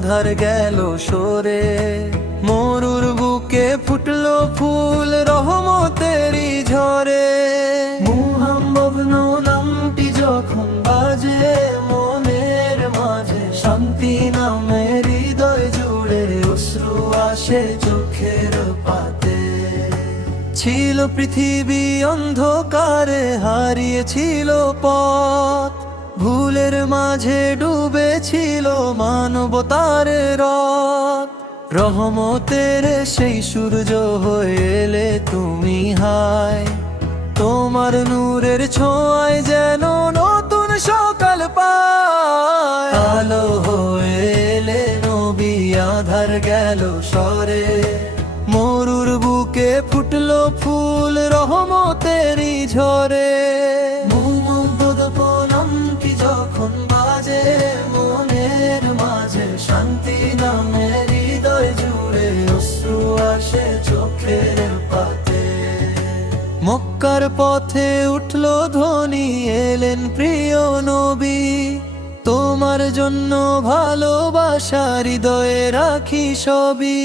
আধার গেল সরে, মরুর বুকে ফুটলো ফুল রহমতেরই ঝরে। মুহাম্মদ নামটি যখন বাজে মনের মাঝে, শান্তি নামে হৃদয় জুড়ে অশ্রু আসে চোখের পাতে। ছিল পৃথিবী অন্ধকারে, হারিয়েছিল পথ, ভুলের মাঝে ডুবেছিল মানবতার রথ। রহমতের সেই সূর্য হয়ে এলে তুমি হায়, তোমার নূরের ছোঁয়ায় যেন নতুন সকাল পায়। আলো হয়ে এলে নবী, আধার গেল সরে, মরুর বুকে ফুটলো ফুল রহমতেরই ঝরে। মুহাম্মদ নামটি যখন বাজে মনের মাঝে, শান্তি নামে হৃদয় জুড়ে অশ্রু আসে চোখের পাতে। মক্কার পথে উঠলো ধ্বনি, এলেন প্রিয় নবী, তোমার জন্য ভালোবাসা হৃদয়ে রাখি সবই।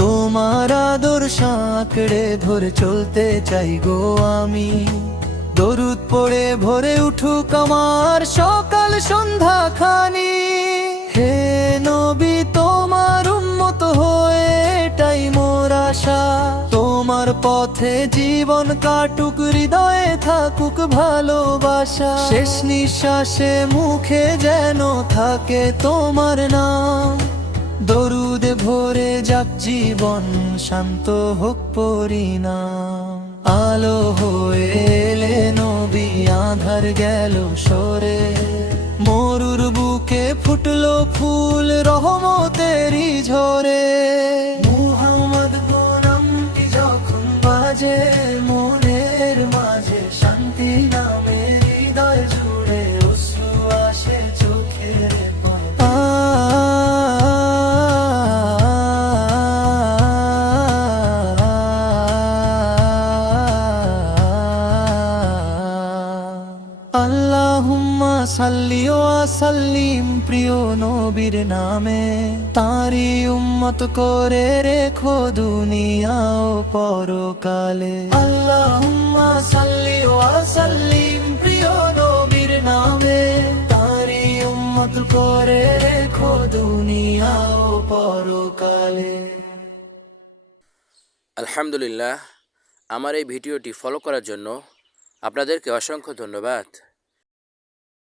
তোমার আদর্শ আঁকড়ে ধরে চলতে চাই গো আমি, দরুদ পড়ে ভরে উঠুক আমার সকাল সন্ধ্যা খানি। হে নবী, তোমার উম্মত হয়ে এটাই মোর আশা, তোমার পথে জীবন কাটুক, হৃদয়ে থাকুক ভালোবাসা। শেষ নিঃশ্বাসে মুখে যেন থাকে তোমার নাম, দরুদে ভরে যাক জীবন, শান্ত হোক পরিণাম। আলো হয়ে এলে নবী, আধার গেল সরে, মরুর বুকে ফুটলো ফুল রহমতেরই ঝরে। মুহাম্মদ নামটি যখন বাজে মনের মাঝে, শান্তি নামে হৃদয় জুড়ে অশ্রু আসে চোখের পাতে। আল্লাহুম্মা সাল্লি ওয়া সাল্লিম প্রিয় নবীর নামে, তাঁরই উম্মত করে রেখো দুনিয়া ও পরকালে। আল্লাহুম্মা সাল্লি ওয়া সাল্লিম প্রিয় নবীর নামে, তাঁরই উম্মত করে রেখো দুনিয়া ও পরকালে। আলহামদুলিল্লাহ, আমার এই ভিডিওটি ফলো করার জন্য আপনাদেরকে অসংখ্য ধন্যবাদ।